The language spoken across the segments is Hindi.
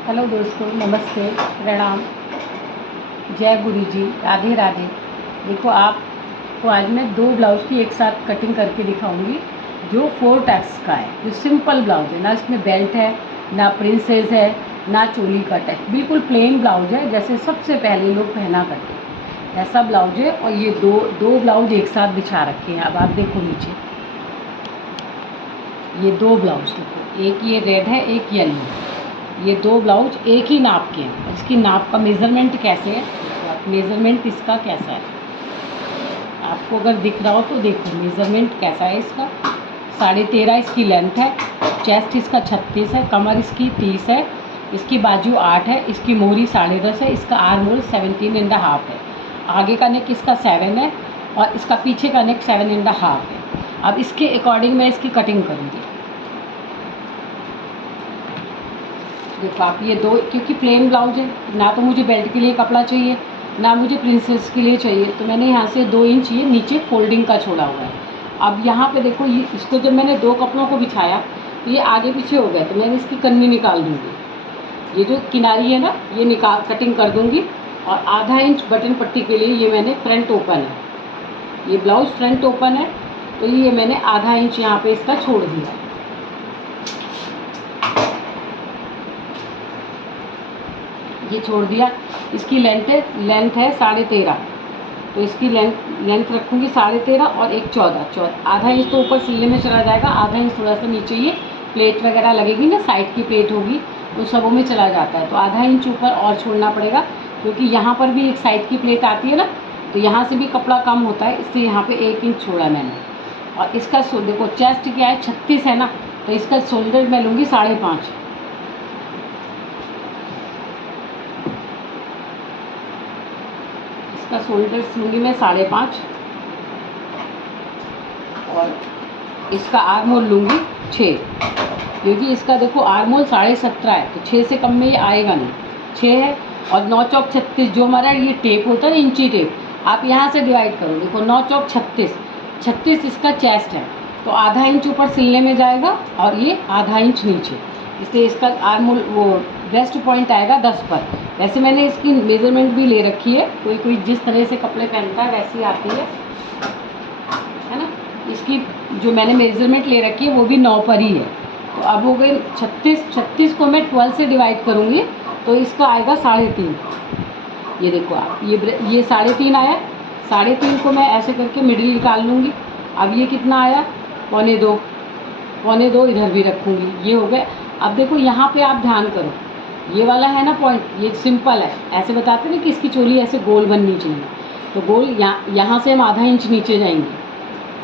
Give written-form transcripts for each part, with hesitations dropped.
हेलो दोस्तों, नमस्ते, प्रणाम, जय गुरु जी, राधे राधे। देखो आपको आज मैं 2 ब्लाउज़ की एक साथ कटिंग करके दिखाऊंगी जो 4 टक्स का है, जो सिंपल ब्लाउज़ है, ना इसमें बेल्ट है, ना प्रिंसेस है, ना चोली कट है, बिल्कुल प्लेन ब्लाउज़ है जैसे सबसे पहले लोग पहना करते ऐसा ब्लाउज़ है। और ये दो ब्लाउज़ एक साथ बिछा रखे हैं। अब आप देखो नीचे ये 2 ब्लाउज़ देखो, एक ये रेड है, एक येलो। ये 2 ब्लाउज एक ही नाप के हैं। इसकी नाप का मेज़रमेंट कैसे है, मेज़रमेंट इसका कैसा है आपको अगर दिख रहा हो तो देखो मेज़रमेंट कैसा है इसका। 13.5 इसकी लेंथ है, चेस्ट इसका 36 है, कमर इसकी 30 है, इसकी बाजू 8 है, इसकी मोहरी 10.5 है, इसका आर्म होल 17.5 है, आगे का नेक इसका 7 है और इसका पीछे का नेक 7.5 है। अब इसके अकॉर्डिंग मैं इसकी कटिंग करूँगी। देखो आप ये 2, क्योंकि प्लेन ब्लाउज है, ना तो मुझे बेल्ट के लिए कपड़ा चाहिए, ना मुझे प्रिंसेस के लिए चाहिए, तो मैंने यहाँ से 2 इंच ये नीचे फोल्डिंग का छोड़ा हुआ है। अब यहाँ पे देखो ये इसको जब मैंने 2 कपड़ों को बिछाया तो ये आगे पीछे हो गया, तो मैंने इसकी कन्नी निकाल दूँगी। ये जो किनारी है ना, ये निकाल कटिंग कर दूँगी। और आधा इंच बटन पट्टी के लिए ये मैंने फ्रंट ओपन है, ये ब्लाउज फ्रंट ओपन है, तो ये मैंने आधा इंच यहाँ पर इसका छोड़ दिया। ये छोड़ दिया। इसकी लेंथ है 13.5, तो इसकी लेंथ रखूँगी 13.5 और एक 14 आधा इंच तो ऊपर सिलने में चला जाएगा, आधा इंच थोड़ा सा नीचे ये प्लेट वगैरह लगेगी ना, साइड की प्लेट होगी तो सबों में चला जाता है, तो आधा इंच ऊपर और छोड़ना पड़ेगा, क्योंकि यहाँ पर भी एक साइड की प्लेट आती है ना, तो यहाँ से भी कपड़ा कम होता है, इससे यहाँ पर 1 इंच छोड़ा मैंने। और इसका देखो चेस्ट क्या है 36 है ना, तो इसका शोल्डर मैं लूँगी 5.5। इसका शोल्डर्स लूँगी मैं 5.5 और इसका आर्म होल लूँगी 6, क्योंकि इसका देखो आर्म होल 17.5 है, तो 6 से कम में ये आएगा नहीं, 6 है। और 9 चौक 36 जो हमारा ये टेप होता है, इंची टेप, आप यहाँ से डिवाइड करो, देखो 9 चौक 36 इसका चेस्ट है, तो आधा इंच ऊपर सिलने में जाएगा और ये आधा इंच नीचे, इसलिए इसका आर्म होल वो ब्रेस्ट पॉइंट आएगा 10 पर। वैसे मैंने इसकी मेज़रमेंट भी ले रखी है, कोई जिस तरह से कपड़े पहनता है वैसी आती है ना। इसकी जो मैंने मेज़रमेंट ले रखी है वो भी 9 पर ही है, तो अब हो गई 36 को मैं 12 से डिवाइड करूँगी, तो इसका आएगा 3.5। ये देखो आप ये 3.5 आया, 3.5 को मैं ऐसे करके मिडिल निकाल लूँगी। अब ये कितना आया, 2.25 इधर भी रखूँगी, ये हो गया। अब देखो यहाँ पे आप ध्यान करो, ये वाला है ना पॉइंट, ये सिंपल है, ऐसे बताते ना कि इसकी चोली ऐसे गोल बननी चाहिए, तो गोल यहाँ से हम आधा इंच नीचे जाएंगे,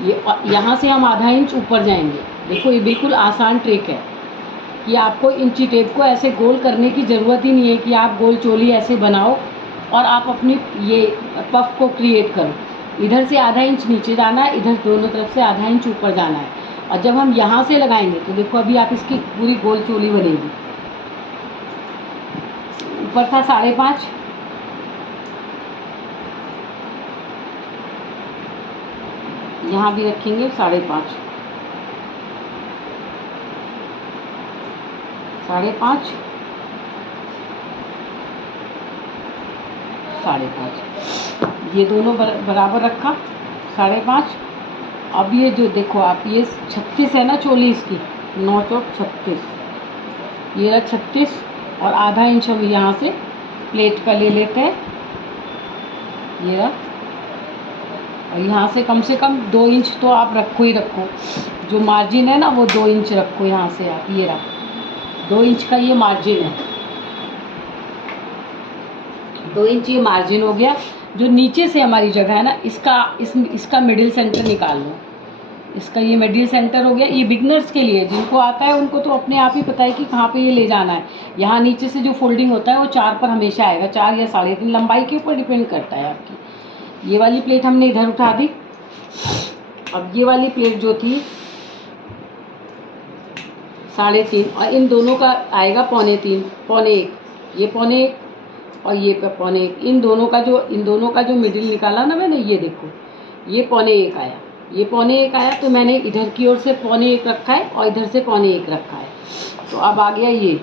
ये यहाँ से हम आधा इंच ऊपर जाएंगे। देखो ये बिल्कुल आसान ट्रिक है कि आपको इंची टेप को ऐसे गोल करने की ज़रूरत ही नहीं है कि आप गोल चोली ऐसे बनाओ और आप अपनी ये पफ को क्रिएट करो। इधर से आधा इंच नीचे जाना है, इधर दोनों तरफ से आधा इंच ऊपर जाना है, और जब हम यहाँ से लगाएंगे तो देखो अभी आप इसकी पूरी गोल चोली बनेगी। ऊपर था 5.5, यहाँ भी रखेंगे 5.5, 5.5, 5.5, ये दोनों बराबर रखा 5.5। अब ये जो देखो आप ये 36 है ना चोली इसकी, 9 चौक 36, ये रहा 36 और आधा इंच हम यहाँ से प्लेट का ले लेते हैं, ये रहा। और यहाँ से कम 2 इंच तो आप रखो ही रखो, जो मार्जिन है ना वो 2 इंच रखो यहाँ से आप, ये रहा 2 इंच का ये मार्जिन है, 2 इंच ये मार्जिन हो गया। जो नीचे से हमारी जगह है ना, इसका मिडिल सेंटर निकाल लो, इसका ये मिडिल सेंटर हो गया। ये बिगनर्स के लिए, जिनको आता है उनको तो अपने आप ही पता है कि कहाँ पे ये ले जाना है। यहाँ नीचे से जो फोल्डिंग होता है वो 4 पर हमेशा आएगा, 4 या 3.5, लंबाई के ऊपर डिपेंड करता है आपकी। ये वाली प्लेट हमने इधर उठा दी। अब ये वाली प्लेट जो थी 3.5 और इन दोनों का आएगा 3.25, 1.25, ये 1.25 और ये 1.25, इन दोनों का जो मिडिल निकाला ना मैंने, ये देखो ये 1.25 आया, ये 1.25 आया, तो मैंने इधर की ओर से 1.25 रखा है और इधर से 1.25 रखा है, तो अब आ गया ये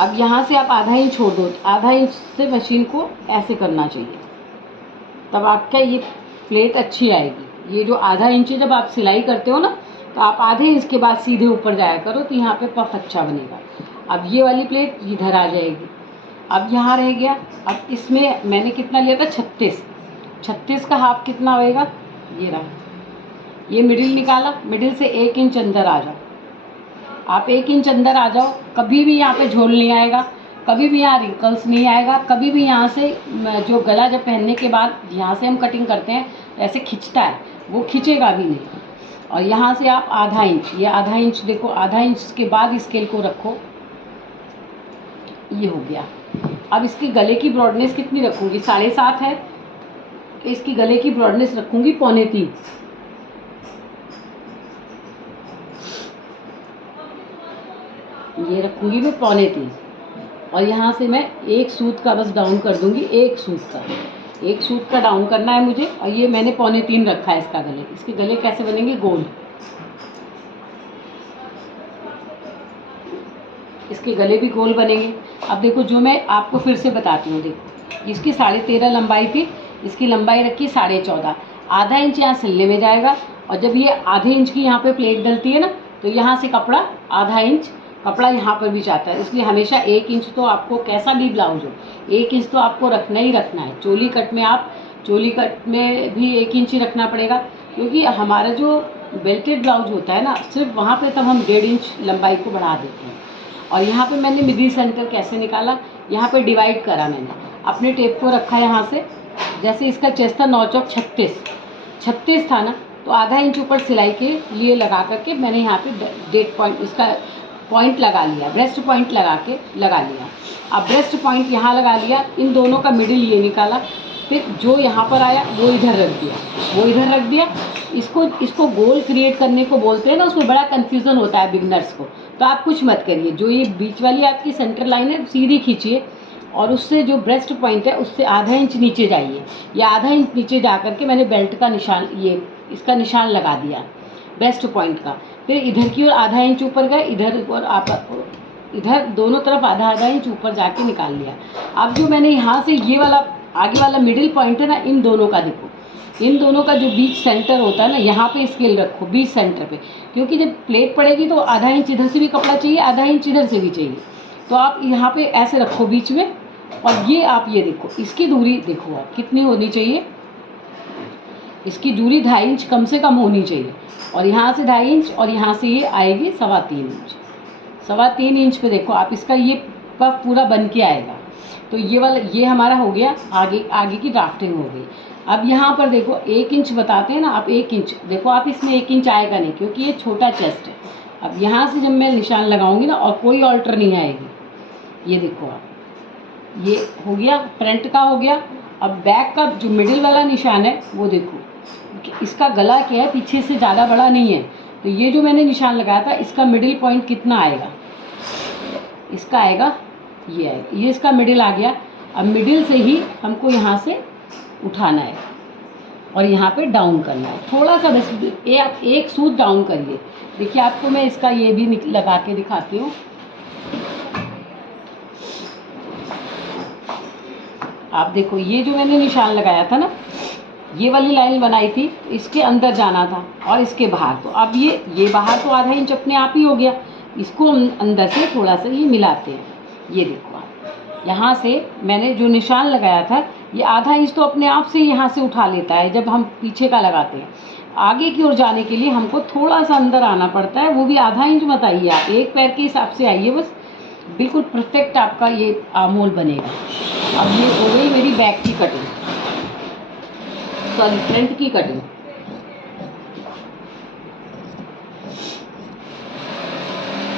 अब यहाँ से आप आधा इंच छोड़ दो, आधा इंच से मशीन को ऐसे करना चाहिए, तब आपका ये प्लेट अच्छी आएगी। ये जो आधा इंच जब आप सिलाई करते हो ना, तो आप आधे इंच के बाद सीधे ऊपर जाया करो, तो यहाँ पे पफ अच्छा बनेगा। अब ये वाली प्लेट इधर आ जाएगी। अब यहाँ रह गया, अब इसमें मैंने कितना लिया था 36 का हाफ कितना होएगा, ये रहा। ये मिडिल निकाला, मिडिल से 1 इंच अंदर आ जाओ, आप 1 इंच अंदर आ जाओ। कभी भी यहाँ पे झोल नहीं आएगा, कभी भी यहाँ रिंकल्स नहीं आएगा, कभी भी यहाँ से जो गला जब पहनने के बाद यहाँ से हम कटिंग करते हैं ऐसे खिंचता है, वो खिंचेगा भी नहीं। और यहाँ से आप आधा इंच, ये आधा इंच देखो, आधा इंच के बाद स्केल को रखो, ये हो गया। अब इसके गले की ब्रॉडनेस कितनी रखूँगी, 7.5 है, तो इसकी गले की ब्रॉडनेस रखूँगी 2.25। ये रखूँगी मैं 2.25, और यहाँ से मैं 1 सूत का बस डाउन कर दूँगी, 1 सूत का डाउन करना है मुझे। और ये मैंने 2.25 रखा है इसका गले। इसके गले कैसे बनेंगे, गोल, इसके गले भी गोल बनेंगे। अब देखो, जो मैं आपको फिर से बताती हूँ, देखो इसकी 13.5 लंबाई थी, इसकी लंबाई रखी 14.5, आधा इंच यहाँ सिलने में जाएगा। और जब ये आधे इंच की यहाँ पे प्लेट डलती है ना, तो यहाँ से कपड़ा आधा इंच कपड़ा यहाँ पर भी जाता है। इसलिए हमेशा 1 इंच तो आपको, कैसा भी ब्लाउज हो, 1 इंच तो आपको रखना ही रखना है। चोली कट में भी 1 इंच ही रखना पड़ेगा, क्योंकि हमारा जो बेल्टेड ब्लाउज होता है ना, सिर्फ वहाँ पे तब हम 1.5 इंच लंबाई को बढ़ा देते हैं। और यहाँ पे मैंने मिडिल सेंटर कैसे निकाला, यहाँ पे डिवाइड करा, मैंने अपने टेप को रखा यहाँ से। जैसे इसका चेस्ट था 9 चौक 36 था ना, तो आधा इंच ऊपर सिलाई के लिए लगा करके मैंने यहाँ पे डेट पॉइंट, इसका पॉइंट लगा लिया, ब्रेस्ट पॉइंट लगा लिया। अब ब्रेस्ट पॉइंट यहाँ लगा लिया, इन दोनों का मिडिल ये निकाला, फिर जो यहाँ पर आया वो इधर रख दिया, इसको गोल क्रिएट करने को बोलते हैं ना, उसमें बड़ा कन्फ्यूज़न होता है बिगनर्स को। तो आप कुछ मत करिए, जो ये बीच वाली आपकी सेंटर लाइन है सीधी खींचिए, और उससे जो ब्रेस्ट पॉइंट है उससे आधा इंच नीचे जाइए। या आधा इंच नीचे जा करके मैंने बेल्ट का निशान, ये इसका निशान लगा दिया ब्रेस्ट पॉइंट का। फिर इधर की ओर आधा इंच ऊपर गए, इधर और आप इधर दोनों तरफ आधा इंच ऊपर जाके निकाल लिया। अब जो मैंने यहाँ से ये वाला आगे वाला मिडिल पॉइंट है ना, इन दोनों का देखो, इन दोनों का जो बीच सेंटर होता है ना, यहाँ पे स्केल रखो बीच सेंटर पे, क्योंकि जब प्लेट पड़ेगी तो आधा इंच इधर से भी कपड़ा चाहिए, आधा इंच इधर से भी चाहिए। तो आप यहाँ पे ऐसे रखो बीच में, और ये आप ये देखो, इसकी दूरी देखो आप कितनी होनी चाहिए, इसकी दूरी 2.5 इंच कम से कम होनी चाहिए। और यहाँ से 2.5 इंच, और यहाँ से ये आएगी 3.25 इंच। 3.25 इंच पे देखो आप, इसका ये पफ पूरा बन के आएगा। तो ये वाला ये हमारा हो गया, आगे की ड्राफ्टिंग हो गई। अब यहाँ पर देखो 1 इंच बताते हैं ना, आप 1 इंच देखो, आप इसमें 1 इंच आएगा नहीं, क्योंकि ये छोटा चेस्ट है। अब यहाँ से जब मैं निशान लगाऊंगी ना, और कोई ऑल्टर नहीं आएगी। ये देखो आप, ये हो गया, फ्रंट का हो गया। अब बैक का जो मिडिल वाला निशान है वो देखो, इसका गला क्या है, पीछे से ज़्यादा बड़ा नहीं है। तो ये जो मैंने निशान लगाया था, इसका मिडिल पॉइंट कितना आएगा, इसका आएगा, ये आएगा, ये इसका मिडिल आ गया। अब मिडिल से ही हमको यहाँ से उठाना है और यहाँ पे डाउन करना है, थोड़ा सा बस एक सूत डाउन करिए। देखिए आपको मैं इसका ये भी लगा के दिखाती हूँ। आप देखो, ये जो मैंने निशान लगाया था ना, ये वाली लाइन बनाई थी, इसके अंदर जाना था और इसके बाहर। तो अब ये बाहर तो आधा इंच अपने आप ही हो गया, इसको अंदर से थोड़ा सा ये मिलाते हैं। ये देखो आप, यहाँ से मैंने जो निशान लगाया था, ये आधा इंच तो अपने आप से यहाँ से उठा लेता है जब हम पीछे का लगाते हैं। आगे की ओर जाने के लिए हमको थोड़ा सा अंदर आना पड़ता है, वो भी आधा इंच मत आइए, आप एक पैर के हिसाब से आइए, बस बिल्कुल परफेक्ट आपका ये आर्महोल बनेगा। अब ये हो गई मेरी बैक की कटिंग, सॉरी फ्रंट की कटिंग।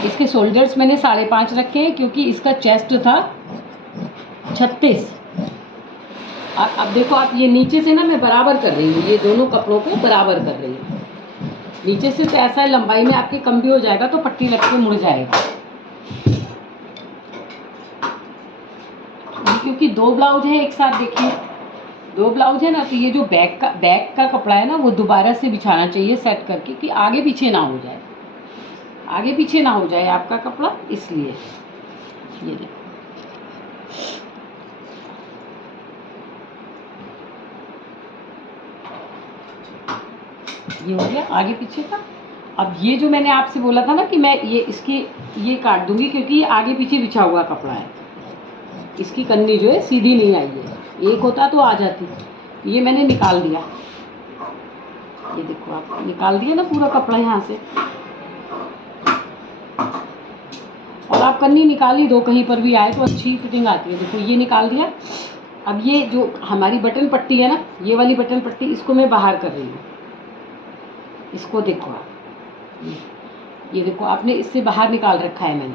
इसके शोल्डर्स मैंने 5.5 रखे हैं, क्योंकि इसका चेस्ट था 36। अब देखो आप, ये नीचे से ना मैं बराबर कर रही हूँ, ये दोनों कपड़ों को बराबर कर रही हूँ। नीचे से तो ऐसा लंबाई में आपके कम भी हो जाएगा, तो पट्टी लग के मुड़ जाएगा। क्योंकि 2 ब्लाउज है एक साथ, देखिए 2 ब्लाउज है ना, तो ये जो बैक का कपड़ा है ना, वो दोबारा से बिछाना चाहिए सेट करके, कि आगे पीछे ना हो जाए, आपका कपड़ा, इसलिए। ये देखो, ये हो गया आगे पीछे का। अब ये जो मैंने आपसे बोला था ना कि मैं ये काट दूंगी, क्योंकि ये आगे पीछे बिछा हुआ कपड़ा है, इसकी कन्नी जो है सीधी नहीं आई है, एक होता तो आ जाती। ये मैंने निकाल दिया, ये देखो आप निकाल दिया ना पूरा कपड़ा यहाँ से। और आप कन्नी निकाल ही दो, कहीं पर भी आए तो अच्छी फिटिंग आती है। देखो ये निकाल दिया। अब ये जो हमारी बटन पट्टी है ना, ये वाली बटन पट्टी, इसको मैं बाहर कर रही हूँ। इसको देखो आप, ये देखो आपने इससे बाहर निकाल रखा है, मैंने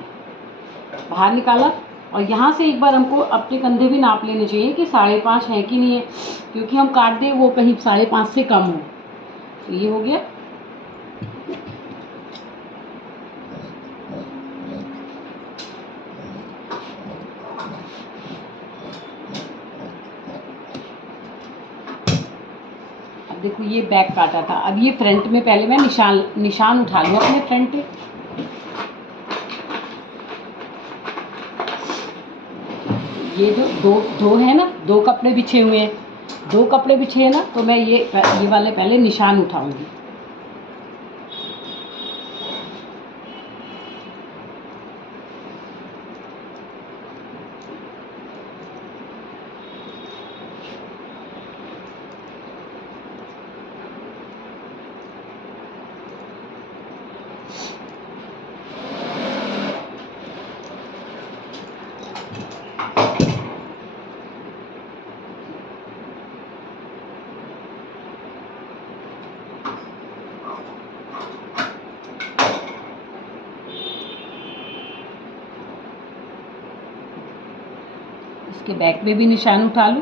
बाहर निकाला। और यहाँ से एक बार हमको अपने कंधे भी नाप लेने चाहिए कि 5.5 है कि नहीं है, क्योंकि हम काट दें वो कहीं 5.5 से कम हो। तो ये हो गया। अब देखो ये बैक काटा था, अब ये फ्रंट में पहले मैं निशान उठा लूँ अपने फ्रंट पे। ये जो दो है ना, 2 कपड़े बिछे हुए हैं, 2 कपड़े बिछे हैं ना, तो मैं ये वाले पहले निशान उठाऊंगी। इसके बैक में भी निशान उठा लूँ।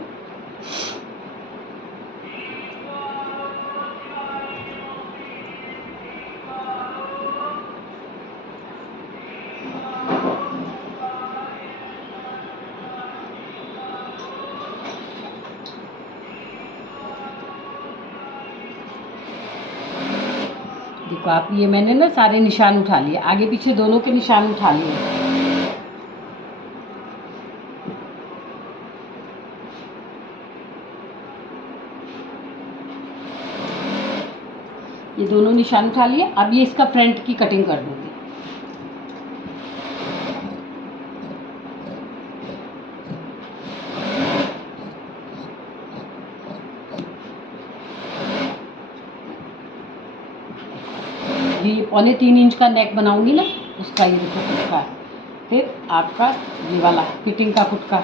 देखो आप, ये मैंने ना सारे निशान उठा लिए, आगे पीछे दोनों के निशान उठा लिए। ये दोनों निशान उठा लिए। अब ये इसका फ्रंट की कटिंग कर दूंगी। ये 3.25 इंच का नेक बनाऊंगी ना, उसका ये देखो फुटका है। फिर आपका ये वाला फिटिंग का फुटका,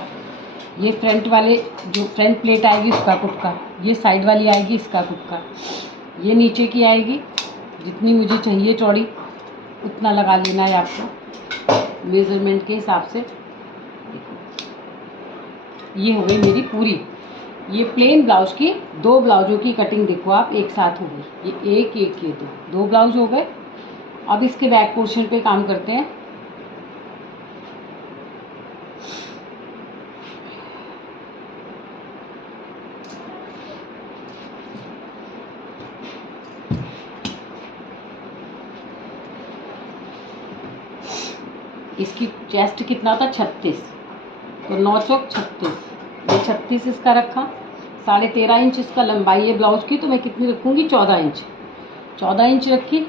ये फ्रंट वाले जो फ्रंट प्लेट आएगी उसका फुटका, ये साइड वाली आएगी इसका फुटका, ये नीचे की आएगी। जितनी मुझे चाहिए चौड़ी उतना लगा लेना है आपको मेज़रमेंट के हिसाब से। देखो ये हो गई मेरी पूरी, ये प्लेन ब्लाउज की 2 ब्लाउजों की कटिंग देखो आप एक साथ हो गई। ये एक ये 2 ब्लाउज हो गए। अब इसके बैक पोर्शन पे काम करते हैं। इसकी चेस्ट कितना था 36, तो 9 चौक 36, ये 36 इसका रखा। 13.5 इंच इसका लंबाई है ब्लाउज की, तो मैं कितनी रखूँगी 14 इंच, 14 इंच रखी।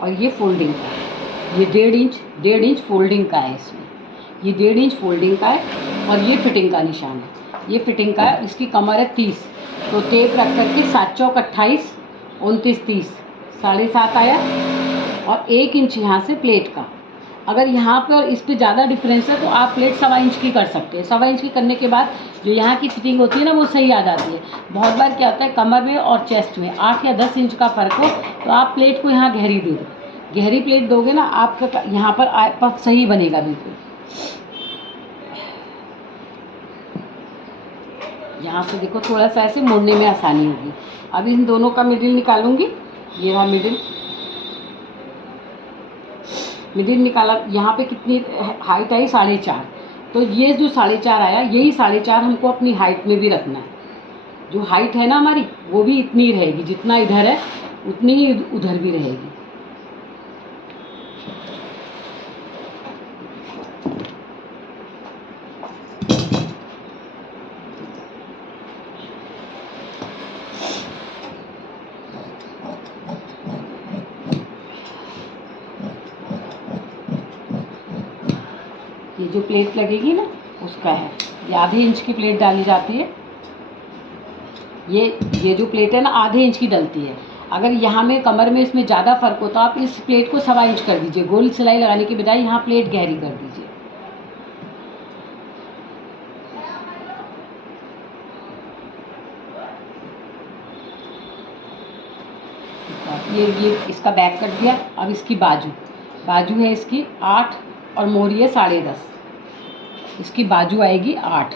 और ये फोल्डिंग का है, ये 1.5 इंच फोल्डिंग का है इसमें, ये 1.5 इंच फोल्डिंग का है। और ये फिटिंग का निशान है, ये फिटिंग का है। इसकी कमर है 30, तो टेप रख करके 7 चौक 28, 29 30, 7.5 आया। और 1 इंच यहाँ से प्लेट का। अगर यहाँ पर इस पर ज़्यादा डिफरेंस है तो आप प्लेट 1.25 इंच की कर सकते हैं। 1.25 इंच की करने के बाद जो यहाँ की फिटिंग होती है ना, वो सही आ जाती है। बहुत बार क्या होता है कमर में और चेस्ट में 8 या 10 इंच का फ़र्क हो, तो आप प्लेट को यहाँ गहरी दे दो। गहरी प्लेट दोगे ना, आपका यहाँ पर सही बनेगा बिल्कुल। यहाँ से देखो थोड़ा सा ऐसे मोड़ने में आसानी होगी। अब इन दोनों का मिडिल निकालूंगी। ये रहा मिडिल निकाला। यहाँ पे कितनी हाइट आई 4.5, तो ये जो 4.5 आया, यही 4.5 हमको अपनी हाइट में भी रखना है। जो हाइट है ना हमारी वो भी इतनी रहेगी, जितना इधर है उतनी ही उधर भी रहेगी। ये जो प्लेट लगेगी ना उसका है, ये आधे इंच की प्लेट डाली जाती है। ये जो प्लेट है ना आधे इंच की डलती है। अगर यहाँ में कमर में इसमें ज़्यादा फ़र्क हो तो आप इस प्लेट को 1.25 इंच कर दीजिए, गोल सिलाई लगाने की बजाय यहाँ प्लेट गहरी कर दीजिए। ये इसका बैक कट दिया। अब इसकी बाजू है इसकी 8 और मोरी है 10.5। इसकी बाजू आएगी 8,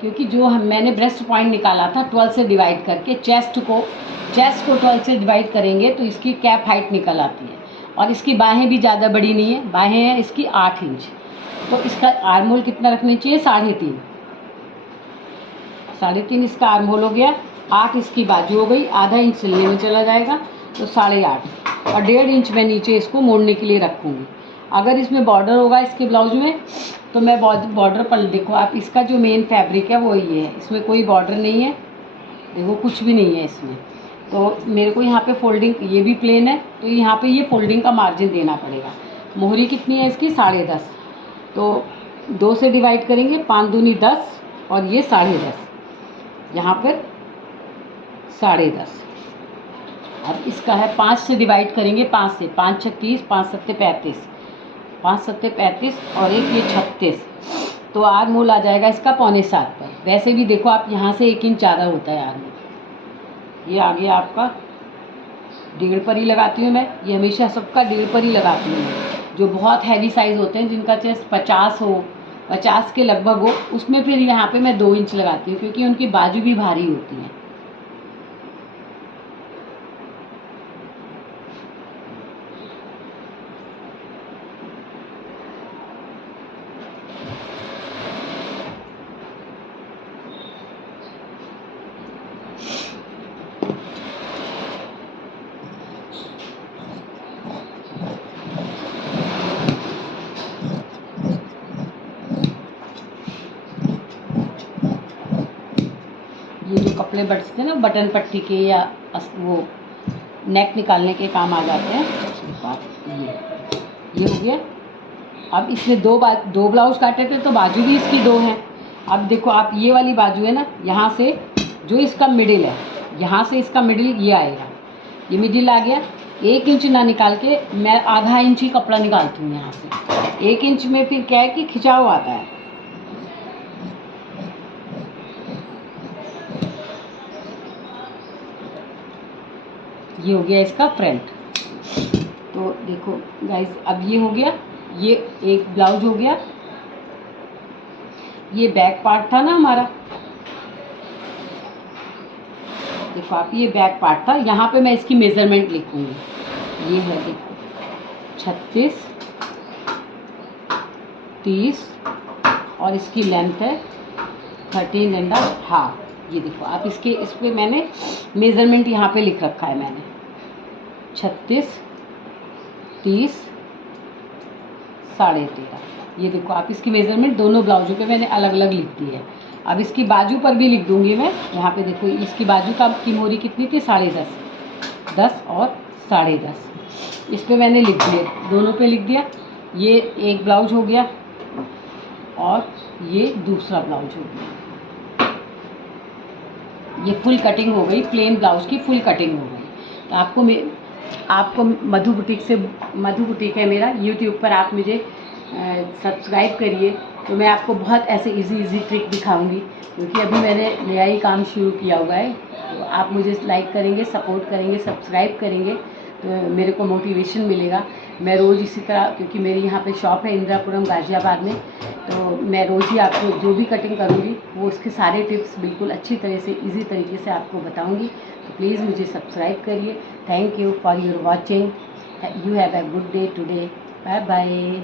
क्योंकि जो मैंने ब्रेस्ट पॉइंट निकाला था 12 से डिवाइड करके, चेस्ट को 12 से डिवाइड करेंगे तो इसकी कैप हाइट निकल आती है। और इसकी बाहें भी ज़्यादा बड़ी नहीं है, बाहें हैं इसकी 8 इंच। तो इसका आर्म होल कितना रखना चाहिए? 3.5। 3.5 इसका आर्म होल हो गया। 8 इसकी बाजू हो गई, आधा इंच सिलने में चला जाएगा तो 8.5 और 1.5 इंच मैं नीचे इसको मोड़ने के लिए रखूँगी। अगर इसमें बॉर्डर होगा इसके ब्लाउज में तो मैं बॉर्डर पर, देखो आप, इसका जो मेन फैब्रिक है वो ये है, इसमें कोई बॉर्डर नहीं है, देखो कुछ भी नहीं है इसमें। तो मेरे को यहाँ पे फोल्डिंग, ये भी प्लेन है तो यहाँ पे ये फोल्डिंग का मार्जिन देना पड़ेगा। मोहरी कितनी है इसकी? 10.5। तो 2 से डिवाइड करेंगे, 5 दूनी 10 और ये 10.5, यहाँ पर 10.5। अब इसका है 5 से डिवाइड करेंगे, 5 से, 5 6 30, 5 7 35, 5 7 35 और एक ये 36। तो आर्म होल आ जाएगा इसका 6.25 पर। वैसे भी देखो आप यहाँ से 1 इंच ज़्यादा होता है आर्म होल। ये आ गया आपका 1.5 पर ही लगाती हूँ मैं, ये हमेशा सबका 1.5 पर ही लगाती हूँ मैं। जो बहुत हैवी साइज़ होते हैं जिनका चेस्ट 50 हो, 50 के लगभग हो, उसमें फिर यहाँ पे मैं 2 इंच लगाती हूँ, क्योंकि उनकी बाजू भी भारी होती हैं। ये जो कपड़े बचते हैं ना बटन पट्टी के या वो नेक निकालने के काम आ जाते हैं। ये हो गया। अब इसमें दो ब्लाउज काटे थे तो बाजू भी इसकी 2 हैं। अब देखो आप, ये वाली बाजू है ना, यहाँ से जो इसका मिडिल है, यहाँ से इसका मिडिल ये आएगा, ये मिडिल आ गया। 1 इंच ना निकाल के मैं आधा इंच ही कपड़ा निकालती हूँ यहाँ से। 1 इंच में फिर क्या है कि खिंचाव आता है। ये हो गया इसका फ्रंट। तो देखो गाइस, अब ये हो गया, ये एक ब्लाउज हो गया। ये बैक पार्ट था ना हमारा, देखो आप, ये बैक पार्ट था। यहाँ पे मैं इसकी मेज़रमेंट लिखूँगी। ये है देखो 36 30 और इसकी लेंथ है 13.5। ये देखो आप, इस पर मैंने मेज़रमेंट यहाँ पे लिख रखा है मैंने, 36 30 13.5। ये देखो आप, इसकी मेज़रमेंट दोनों ब्लाउजों पे मैंने अलग अलग लिख दी है। अब इसकी बाजू पर भी लिख दूंगी मैं। यहाँ पे देखो इसकी बाजू की मोरी कितनी थी? 10.5, 10 और 10.5। इस पे मैंने लिख दिया, दोनों पे लिख दिया। ये एक ब्लाउज हो गया और ये दूसरा ब्लाउज हो गया। ये फुल कटिंग हो गई, प्लेन ब्लाउज की फुल कटिंग हो गई। तो आपको मधु बुटीक है मेरा, यूट्यूब पर आप मुझे सब्सक्राइब करिए। तो मैं आपको बहुत ऐसे इजी ट्रिक दिखाऊंगी, क्योंकि अभी मैंने नया ही काम शुरू किया हुआ है। तो आप मुझे लाइक करेंगे, सपोर्ट करेंगे, सब्सक्राइब करेंगे तो मेरे को मोटिवेशन मिलेगा। मैं रोज़ इसी तरह, क्योंकि मेरी यहाँ पे शॉप है इंदिरापुरम गाज़ियाबाद में, तो मैं रोज़ ही आपको जो भी कटिंग करूँगी वो उसके सारे टिप्स बिल्कुल अच्छी तरह से, इजी तरीके से आपको बताऊँगी। तो प्लीज़ मुझे सब्सक्राइब करिए। Thank you for your watching. You have a good day today. Bye bye.